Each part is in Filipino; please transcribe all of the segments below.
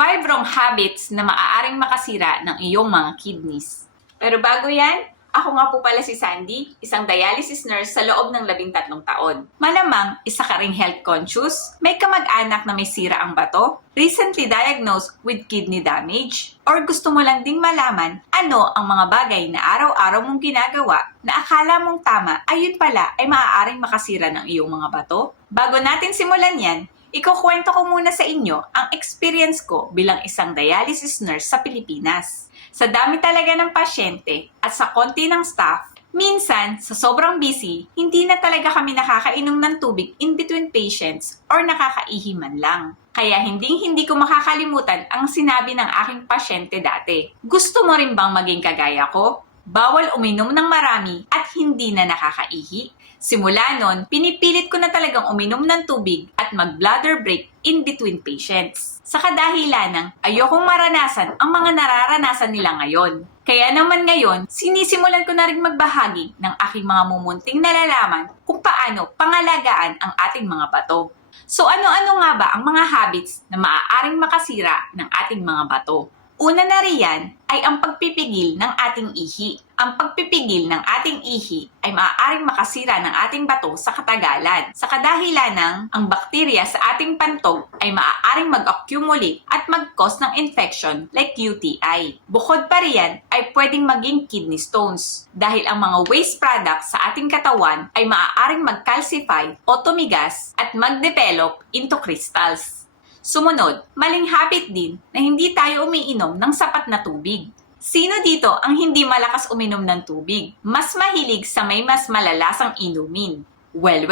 5 wrong habits na maaaring makasira ng iyong mga kidneys. Pero bago yan, ako nga po pala si Sandy, isang dialysis nurse sa loob ng 13 taon. Malamang, isa ka ring health conscious, may kamag-anak na may sira ang bato, recently diagnosed with kidney damage, or gusto mo lang ding malaman ano ang mga bagay na araw-araw mong ginagawa na akala mong tama, ayun pala ay maaaring makasira ng iyong mga bato? Bago natin simulan yan, ikukwento ko muna sa inyo ang experience ko bilang isang dialysis nurse sa Pilipinas. Sa dami talaga ng pasyente at sa konti ng staff, minsan sa sobrang busy, hindi na talaga kami nakakainom ng tubig in between patients or nakakaihi man lang. Kaya hindi ko makakalimutan ang sinabi ng aking pasyente dati. Gusto mo rin bang maging kagaya ko? Bawal uminom ng marami at hindi na nakakaihi. Simula nun, pinipilit ko na talagang uminom ng tubig at mag-bladder break in between patients. Sa kadahilan ng ayokong maranasan ang mga nararanasan nila ngayon. Kaya naman ngayon, sinisimulan ko na rin magbahagi ng aking mga mumunting nalalaman kung paano pangalagaan ang ating mga bato. So ano-ano nga ba ang mga habits na maaaring makasira ng ating mga bato? Una na riyan ay ang pagpipigil ng ating ihi. Ang pagpipigil ng ating ihi ay maaaring makasira ng ating bato sa katagalan. Sa kadahilan ng ang bakterya sa ating pantog ay maaaring mag-accumulate at mag-cause ng infection like UTI. Bukod pa riyan ay pwedeng maging kidney stones dahil ang mga waste products sa ating katawan ay maaaring mag-calcify o tumigas at mag-develop into crystals. Sumunod, maling habit din na hindi tayo umiinom ng sapat na tubig. Sino dito ang hindi malakas uminom ng tubig? Mas mahilig sa may mas malalasang inumin. Well,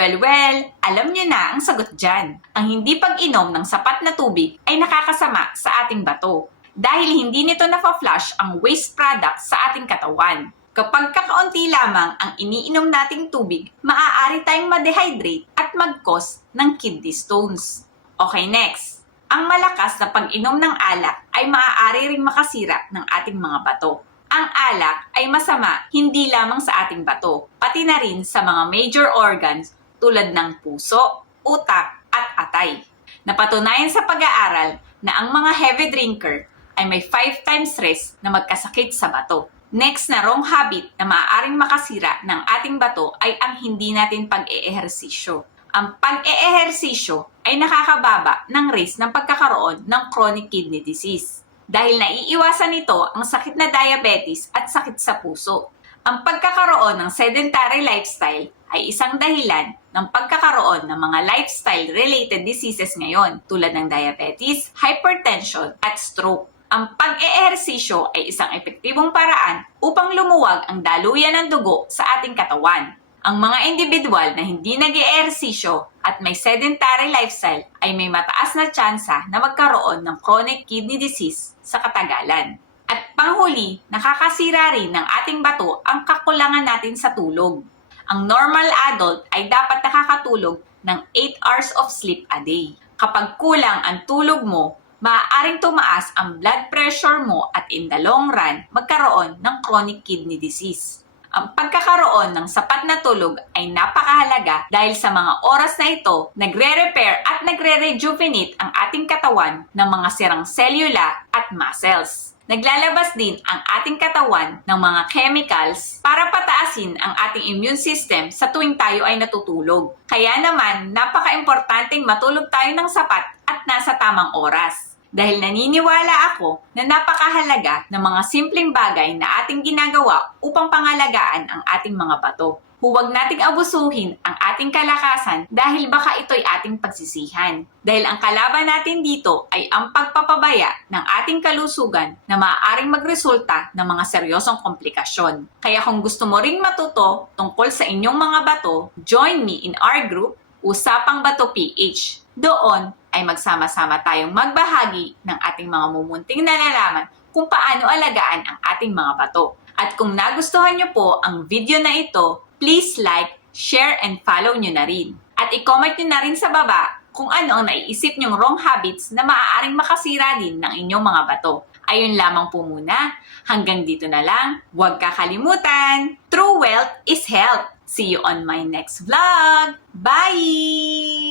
alam nyo na ang sagot dyan. Ang hindi pag-inom ng sapat na tubig ay nakakasama sa ating bato dahil hindi nito na-flush ang waste products sa ating katawan. Kapag kakaunti lamang ang iniinom nating tubig, maaari tayong ma-dehydrate at mag-cause ng kidney stones. Okay, next. Ang malakas na pag-inom ng alak ay maaari ring makasira ng ating mga bato. Ang alak ay masama hindi lamang sa ating bato, pati na rin sa mga major organs tulad ng puso, utak, at atay. Napatunayan sa pag-aaral na ang mga heavy drinker ay may 5 times risk na magkasakit sa bato. Next na wrong habit na maaaring makasira ng ating bato ay ang hindi natin pag-eehersisyo. Ang pag-eehersisyo ay nakakababa ng risk ng pagkakaroon ng chronic kidney disease dahil naiiwasan nito ang sakit na diabetes at sakit sa puso. Ang pagkakaroon ng sedentary lifestyle ay isang dahilan ng pagkakaroon ng mga lifestyle-related diseases ngayon tulad ng diabetes, hypertension, at stroke. Ang pag-eehersisyo ay isang epektibong paraan upang lumuwag ang daluyan ng dugo sa ating katawan. Ang mga individual na hindi nag-eehersisyo at may sedentary lifestyle ay may mataas na tsansa na magkaroon ng chronic kidney disease sa katagalan. At panghuli, nakakasira rin ng ating bato ang kakulangan natin sa tulog. Ang normal adult ay dapat nakakatulog ng 8 hours of sleep a day. Kapag kulang ang tulog mo, maaaring tumaas ang blood pressure mo at in the long run, magkaroon ng chronic kidney disease. Ang pagkakaroon ng sapat na tulog ay napakahalaga dahil sa mga oras na ito, nagre-repair at nagre-rejuvenate ang ating katawan ng mga sirang selula at muscles. Naglalabas din ang ating katawan ng mga chemicals para pataasin ang ating immune system sa tuwing tayo ay natutulog. Kaya naman, napaka-importanteng matulog tayo ng sapat at nasa tamang oras. Dahil naniniwala ako na napakahalaga ng mga simpleng bagay na ating ginagawa upang pangalagaan ang ating mga bato. Huwag nating abusuhin ang ating kalakasan dahil baka ito'y ating pagsisihan. Dahil ang kalaban natin dito ay ang pagpapabaya ng ating kalusugan na maaaring magresulta ng mga seryosong komplikasyon. Kaya kung gusto mo ring matuto tungkol sa inyong mga bato, join me in our group, Usapang Bato PH. Doon ay magsama-sama tayong magbahagi ng ating mga mumunting nalalaman kung paano alagaan ang ating mga bato. At kung nagustuhan nyo po ang video na ito, please like, share, and follow nyo na rin. At i-comment nyo na rin sa baba kung ano ang naiisip nyong wrong habits na maaaring makasira din ng inyong mga bato. Ayun lamang po muna. Hanggang dito na lang. Huwag kakalimutan, true wealth is health. See you on my next vlog. Bye!